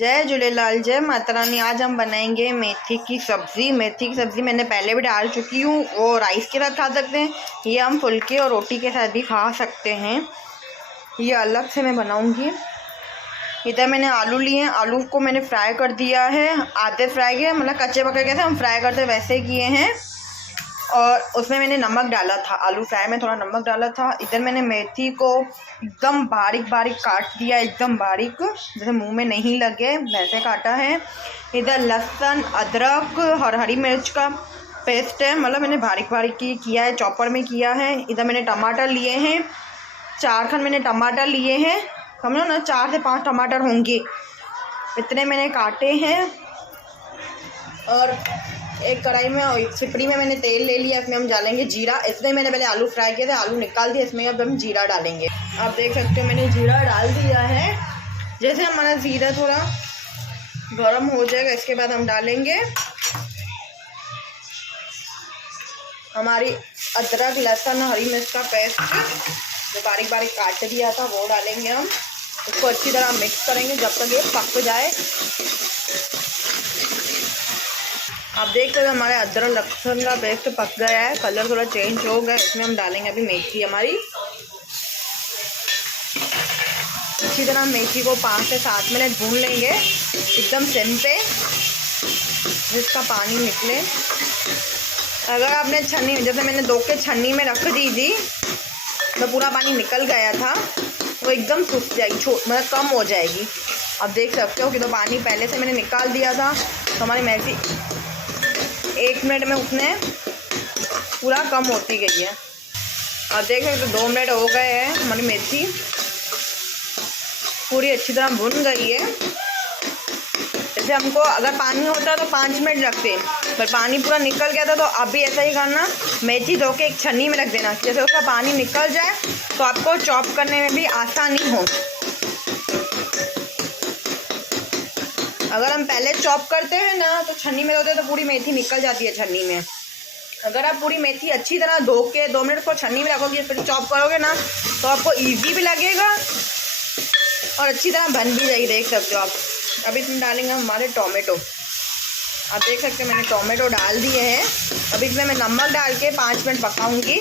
जय झूलेलाल, जय माता रानी। आज हम बनाएंगे मेथी की सब्ज़ी। मेथी की सब्ज़ी मैंने पहले भी डाल चुकी हूँ। वो राइस के साथ खा सकते हैं, ये हम फुल्के और रोटी के साथ भी खा सकते हैं। ये अलग से मैं बनाऊँगी। इधर मैंने आलू लिए हैं, आलू को मैंने फ्राई कर दिया है। आधे फ्राई किया, मतलब कच्चे पके कैसे हम फ्राई करते वैसे किए हैं। और उसमें मैंने नमक डाला था, आलू फ्राई में थोड़ा नमक डाला था। इधर मैंने मेथी को एकदम बारीक बारीक काट दिया, एकदम बारीक, जैसे मुंह में नहीं लगे वैसे काटा है। इधर लहसुन, अदरक और हरी मिर्च का पेस्ट है, मतलब मैंने बारीक बारीक किया है, चॉपर में किया है। इधर मैंने टमाटर लिए हैं, 4 खंड मैंने टमाटर लिए हैं, समझो ना 4 से 5 टमाटर होंगे, इतने मैंने काटे हैं। और एक कढ़ाई में और एक सिपड़ी में मैंने तेल ले लिया, इसमें हम डालेंगे जीरा। इसमें मैंने पहले आलू फ्राई किए थे, आलू निकाल दिए, इसमें अब हम जीरा डालेंगे। आप देख सकते हो मैंने जीरा डाल दिया है। जैसे हमारा जीरा थोड़ा गर्म हो जाएगा, इसके बाद हम डालेंगे हमारी अदरक, लहसुन, हरी मिर्च का पेस्ट जो बारीक बारीक काट दिया था, वो डालेंगे हम। उसको अच्छी तरह मिक्स करेंगे जब तक ये पक जाए। आप देख सकते हो हमारे अदरक लहसुन का पेस्ट पक गया है, कलर थोड़ा चेंज हो गया। इसमें हम डालेंगे अभी मेथी हमारी। अच्छी तरह मेथी को 5 से 7 मिनट भून लेंगे एकदम सिम पे, जिसका पानी निकले। अगर आपने छन्नी, जैसे मैंने 2 के छन्नी में रख दी थी तो पूरा पानी निकल गया था, वो एकदम सूख जाएगी, मतलब कम हो जाएगी। आप देख सकते हो कि तो पानी पहले से मैंने निकाल दिया था, तो हमारी मेथी 1 मिनट में उसने पूरा कम होती गई है। आप देख सकते हो 2 मिनट हो गए हैं, हमारी मेथी पूरी अच्छी तरह भुन गई है। जैसे हमको अगर पानी होता तो 5 मिनट लगते, पर पानी पूरा निकल गया था, तो आप भी ऐसा ही करना, मेथी धो के एक छन्नी में रख देना, जैसे उसका पानी निकल जाए तो आपको चॉप करने में भी आसानी हो। अगर हम पहले चॉप करते हैं ना तो छन्नी में होते तो पूरी मेथी निकल जाती है छन्नी में। अगर आप पूरी मेथी अच्छी तरह धो के 2 मिनट को छन्नी में रखोगे, फिर चॉप करोगे ना, तो आपको इजी भी लगेगा और अच्छी तरह बन भी जाएगी। देख सकते हो आप। अभी इसमें डालेंगे हमारे टोमेटो। आप देख सकते हो मैंने टोमेटो डाल दिए हैं। अभी इसमें मैं नमक डाल के 5 मिनट पकाऊंगी।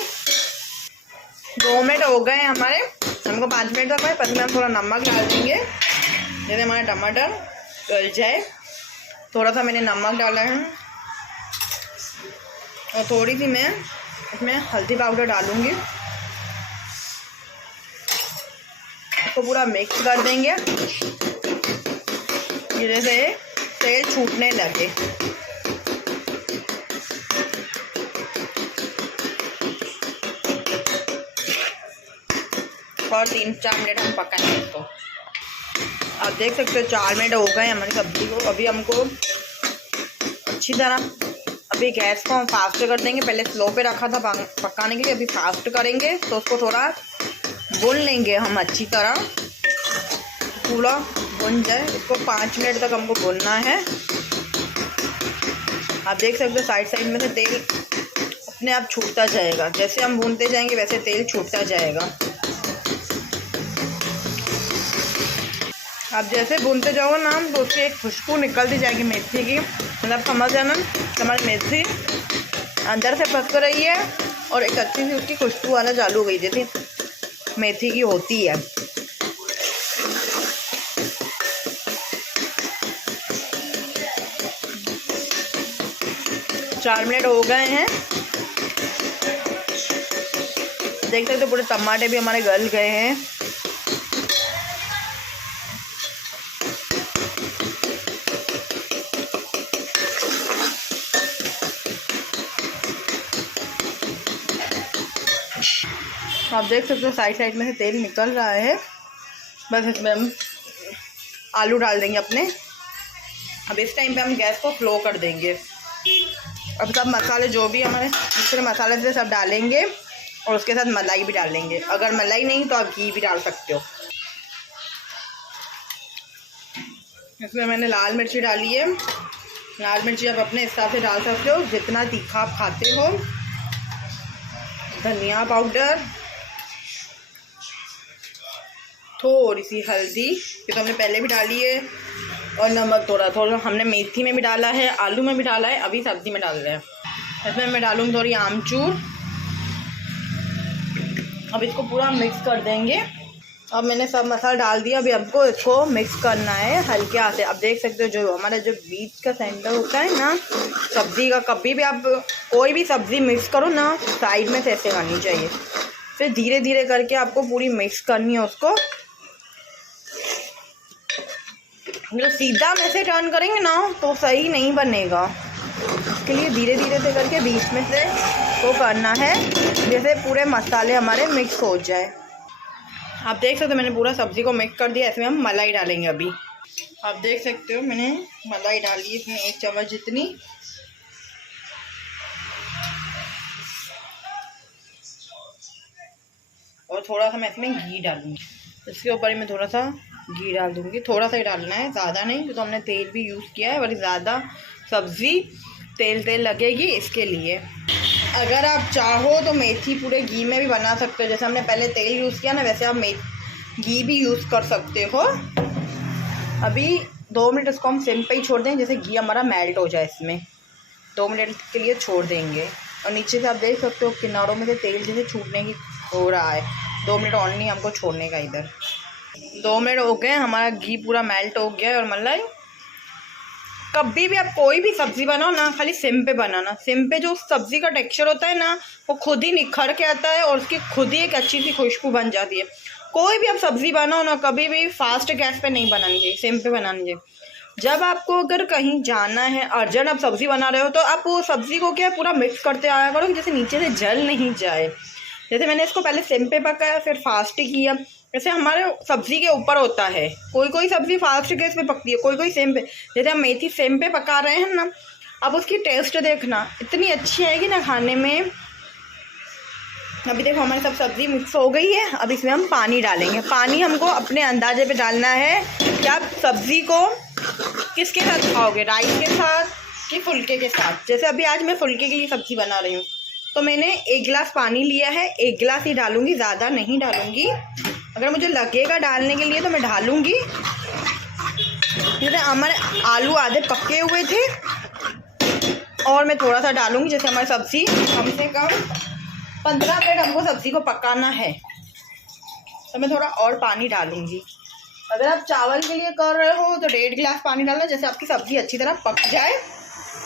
2 मिनट हो गए हमारे, हमको 5 मिनट तक, पर इसमें हम थोड़ा नमक डाल देंगे जैसे हमारा टमाटर गल जाए। थोड़ा सा मैंने नमक डाला है और थोड़ी सी मैं इसमें हल्दी पाउडर डालूंगी। इसको पूरा मिक्स कर देंगे जैसे तेल छूटने लगे। और 3-4 मिनट हम पकाएंगे इसको। आप देख सकते हो 4 मिनट हो गए हमारी सब्ज़ी को। अभी हमको अच्छी तरह, अभी गैस को हम फास्ट कर देंगे। पहले स्लो पे रखा था पकाने के लिए, अभी फास्ट करेंगे तो उसको थोड़ा भून लेंगे हम अच्छी तरह, पूरा भुन जाए। इसको 5 मिनट तक हमको भुनना है। आप देख सकते हो साइड में से तेल अपने आप छूटता जाएगा, जैसे हम भूनते जाएंगे वैसे तेल छूटता जाएगा। आप जैसे भूनते जाओ ना तो उसकी एक खुशबू निकलती जाएगी मेथी की, मतलब समझ जाना हमारी मेथी अंदर से पक रही है और एक अच्छी सी उसकी खुशबू आना चालू हो गई, जैसे मेथी की होती है। चार मिनट हो गए हैं। देख सकते हो पूरे टमाटर भी हमारे गल गए हैं। आप देख सकते हो साइड में से तेल निकल रहा है। बस इसमें हम आलू डाल देंगे अपने। अब इस टाइम पे हम गैस को स्लो कर देंगे। अब सब मसाले जो भी हमारे दूसरे मसाले थे सब डालेंगे और उसके साथ मलाई भी डालेंगे। अगर मलाई नहीं तो आप घी भी डाल सकते हो। इसमें मैंने लाल मिर्ची डाली है। लाल मिर्ची आप अपने हिसाब से डाल सकते हो, जितना तीखा आप खाते हो। धनिया पाउडर, थोड़ी सी हल्दी, ये तो हमने पहले भी डाली है, और नमक थोड़ा थोड़ा हमने मेथी में भी डाला है, आलू में भी डाला है, अभी सब्ज़ी में डाल रहे हैं। इसमें मैं डालूँगी थोड़ी आमचूर। अब इसको पूरा मिक्स कर देंगे। अब मैंने सब मसाला डाल दिया। अभी हमको इसको मिक्स करना है हल्के हाथ से। अब देख सकते हो जो हमारा जो बीच का सेंटर होता है ना सब्ज़ी का, कभी भी आप कोई भी सब्ज़ी मिक्स करो ना साइड में से ऐसे करनी चाहिए। फिर धीरे धीरे करके आपको पूरी मिक्स करनी है उसको। जो सीधा में से टर्न करेंगे ना तो सही नहीं बनेगा, इसके लिए धीरे धीरे से करके बीच में से वो करना है, जैसे पूरे मसाले हमारे मिक्स हो जाए। आप देख सकते हो मैंने पूरा सब्ज़ी को मिक्स कर दिया। इसमें हम मलाई डालेंगे अभी। आप देख सकते हो मैंने मलाई डाली इसमें 1 चम्मच जितनी। और थोड़ा सा मैं इसमें घी डालूंगी। इसके ऊपर मैं थोड़ा सा घी डाल दूंगी। थोड़ा सा ही डालना है, ज़्यादा नहीं, क्योंकि हमने तेल भी यूज़ किया है, बड़ी ज़्यादा सब्ज़ी तेल लगेगी इसके लिए। अगर आप चाहो तो मेथी पूरे घी में भी बना सकते हो। जैसे हमने पहले तेल यूज़ किया ना वैसे आप घी भी यूज़ कर सकते हो। अभी 2 मिनट इसको हम सिम पे ही छोड़ दें, जैसे घी हमारा मेल्ट हो जाए। इसमें 2 मिनट के लिए छोड़ देंगे। और नीचे से आप देख सकते हो किनारों में से तेल जैसे छूटने की हो रहा है। 2 मिनट और नहीं हमको छोड़ने का। इधर 2 मिनट हो गए, हमारा घी पूरा मेल्ट हो गया है। और मलाई कभी भी आप कोई भी सब्ज़ी बनाओ ना खाली सिम पे बनाना। सिम पे जो सब्ज़ी का टेक्सचर होता है ना वो खुद ही निखर के आता है और उसकी खुद ही एक अच्छी सी खुशबू बन जाती है। कोई भी आप सब्ज़ी बनाओ ना कभी भी फास्ट गैस पे नहीं बनानी चाहिए, सिम पे बनानी चाहिए। जब आपको अगर कहीं जाना है अर्जेंट आप सब्ज़ी बना रहे हो तो आप वो सब्ज़ी को क्या पूरा मिक्स करते आया करो कि जैसे नीचे से जल नहीं जाए। जैसे मैंने इसको पहले सिम पे पकाया फिर फास्ट किया, जैसे हमारे सब्ज़ी के ऊपर होता है। कोई सब्ज़ी फास्ट गैस पे पकती है, कोई सिम पे। जैसे हम मेथी सिम पे पका रहे हैं ना, अब उसकी टेस्ट देखना इतनी अच्छी आएगी ना खाने में। अभी देखो हमारी सब सब्ज़ी मिक्स हो गई है। अब इसमें हम पानी डालेंगे। पानी हमको अपने अंदाजे पे डालना है कि आप सब्ज़ी को किसके साथ खाओगे, राइस के साथ कि फुलके के साथ। जैसे अभी आज मैं फुलके के लिए सब्ज़ी बना रही हूँ तो मैंने 1 गिलास पानी लिया है। 1 गिलास ही डालूँगी, ज़्यादा नहीं डालूँगी। अगर मुझे लगेगा डालने के लिए तो मैं डालूँगी। जैसे हमारे आलू आधे पके हुए थे और मैं थोड़ा सा डालूँगी। जैसे हमारी सब्ज़ी कम से कम 15 मिनट हमको सब्ज़ी को पकाना है तो मैं थोड़ा और पानी डालूँगी। अगर आप चावल के लिए कर रहे हो तो 1.5 गिलास पानी डालना, जैसे आपकी सब्ज़ी अच्छी तरह पक जाए।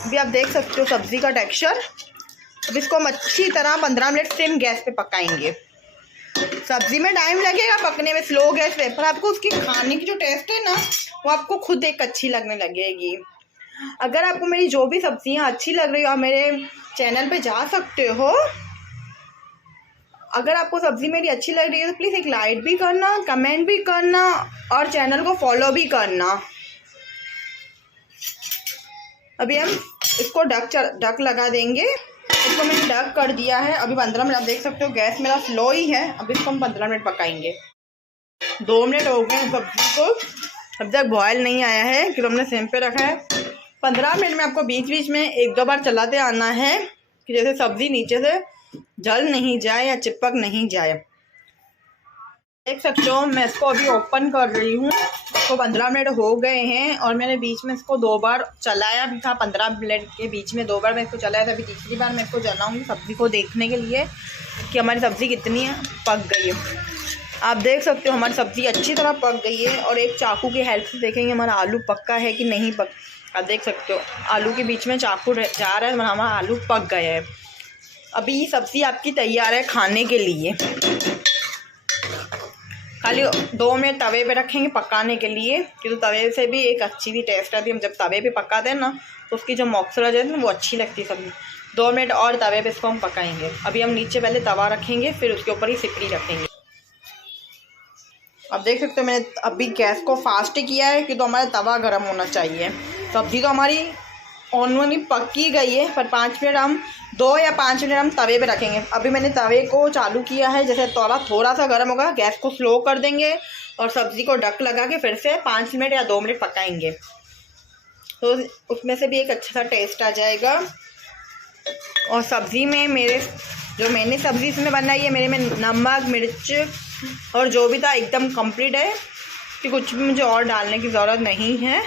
अभी आप देख सकते हो सब्ज़ी का टेक्सचर। अब इसको हम अच्छी तरह 15 मिनट सिम गैस पे पकाएंगे। सब्ज़ी में टाइम लगेगा पकने में स्लो गैस पे, पर आपको उसकी खाने की जो टेस्ट है ना वो आपको खुद एक अच्छी लगने लगेगी। अगर आपको मेरी जो भी सब्ज़ियाँ अच्छी लग रही हो आप मेरे चैनल पे जा सकते हो। अगर आपको सब्ज़ी मेरी अच्छी लग रही है तो प्लीज़ एक लाइक भी करना, कमेंट भी करना और चैनल को फॉलो भी करना। अभी हम इसको ढक लगा देंगे। इसको मैंने ढक कर दिया है। अभी 15 मिनट आप देख सकते हो गैस मेरा स्लो ही है। अभी इसको हम 15 मिनट पकाएंगे। 2 मिनट हो गए सब्ज़ी को, अब तक बॉयल नहीं आया है कि हमने सिम पे रखा है। 15 मिनट में आपको बीच बीच में 1-2 बार चलाते आना है कि जैसे सब्ज़ी नीचे से जल नहीं जाए या चिपक नहीं जाए। देख सकते हो मैं इसको अभी ओपन कर रही हूँ। तो 15 मिनट हो गए हैं और मैंने बीच में इसको 2 बार चलाया भी था। 15 मिनट के बीच में 2 बार मैं इसको चलाया था। अभी तीसरी बार मैं इसको चलाऊँगी सब्ज़ी को देखने के लिए कि हमारी सब्ज़ी कितनी पक गई है। आप देख सकते हो हमारी सब्ज़ी अच्छी तरह पक गई है। और एक चाकू की हेल्प से देखेंगे हमारा आलू पक्का है कि नहीं पक। आप देख सकते हो आलू के बीच में चाकू जा रहा है, हमारा आलू पक गया है। अभी ये सब्ज़ी आपकी तैयार है खाने के लिए। खाली 2 मिनट तवे पे रखेंगे पकाने के लिए, क्योंकि तवे से भी एक अच्छी भी टेस्ट आती है। हम जब तवे पे पकाते हैं ना तो उसकी जो मॉइस्चर है ना वो अच्छी लगती है सब्ज़ी। 2 मिनट और तवे पे इसको हम पकाएंगे। अभी हम नीचे पहले तवा रखेंगे फिर उसके ऊपर ही सिपरी रखेंगे। अब देख सकते हो मैंने अभी गैस को फास्ट किया है कि तो हमारा तवा गर्म होना चाहिए। सब्ज़ी तो हमारी ऑनलाइन पकी गई है, पर 5 मिनट हम 2 या 5 मिनट हम तवे पे रखेंगे। अभी मैंने तवे को चालू किया है। जैसे तवा थोड़ा सा गर्म होगा गैस को स्लो कर देंगे और सब्ज़ी को ढक लगा के फिर से 5 मिनट या 2 मिनट पकाएंगे, तो उसमें से भी एक अच्छा सा टेस्ट आ जाएगा। और सब्ज़ी में मैंने सब्ज़ी इसमें बनाई है, मेरे में नमक मिर्च और जो भी था एकदम कंप्लीट है कि कुछ भी मुझे और डालने की ज़रूरत नहीं है।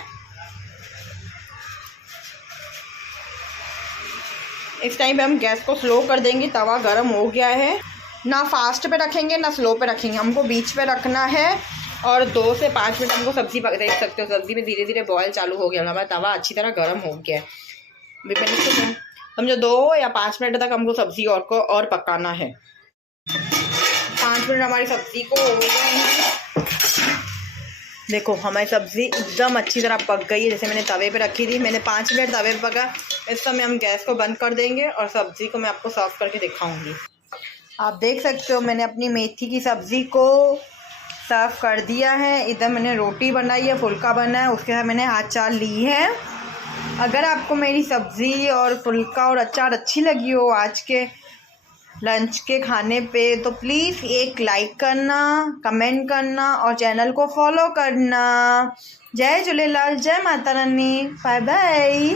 इस टाइम पे हम गैस को स्लो कर देंगे। तवा गर्म हो गया है, ना फास्ट पे रखेंगे ना स्लो पे रखेंगे, हमको बीच पे रखना है। और 2 से 5 मिनट हमको सब्ज़ी पक, देख सकते हो सब्ज़ी में धीरे धीरे बॉयल चालू हो गया, हमारा तवा अच्छी तरह गर्म हो गया है। अभी मैंने इसको समझो 2 या 5 मिनट तक हमको सब्ज़ी और पकाना है। 5 मिनट हमारी सब्ज़ी को हो गए हैं। देखो हमारी सब्ज़ी एकदम अच्छी तरह पक गई है, जैसे मैंने तवे पे रखी थी। मैंने 5 मिनट तवे पे पका। इस समय हम गैस को बंद कर देंगे और सब्ज़ी को मैं आपको सर्व करके दिखाऊंगी। आप देख सकते हो मैंने अपनी मेथी की सब्ज़ी को सर्व कर दिया है। इधर मैंने रोटी बनाई है, फुल्का बना है, उसके साथ मैंने अचार ली है। अगर आपको मेरी सब्ज़ी और फुल्का और अचार अच्छी लगी हो आज के लंच के खाने पे, तो प्लीज़ एक लाइक करना, कमेंट करना और चैनल को फॉलो करना। जय झूलेलाल, जय माता रानी, बाय बाय।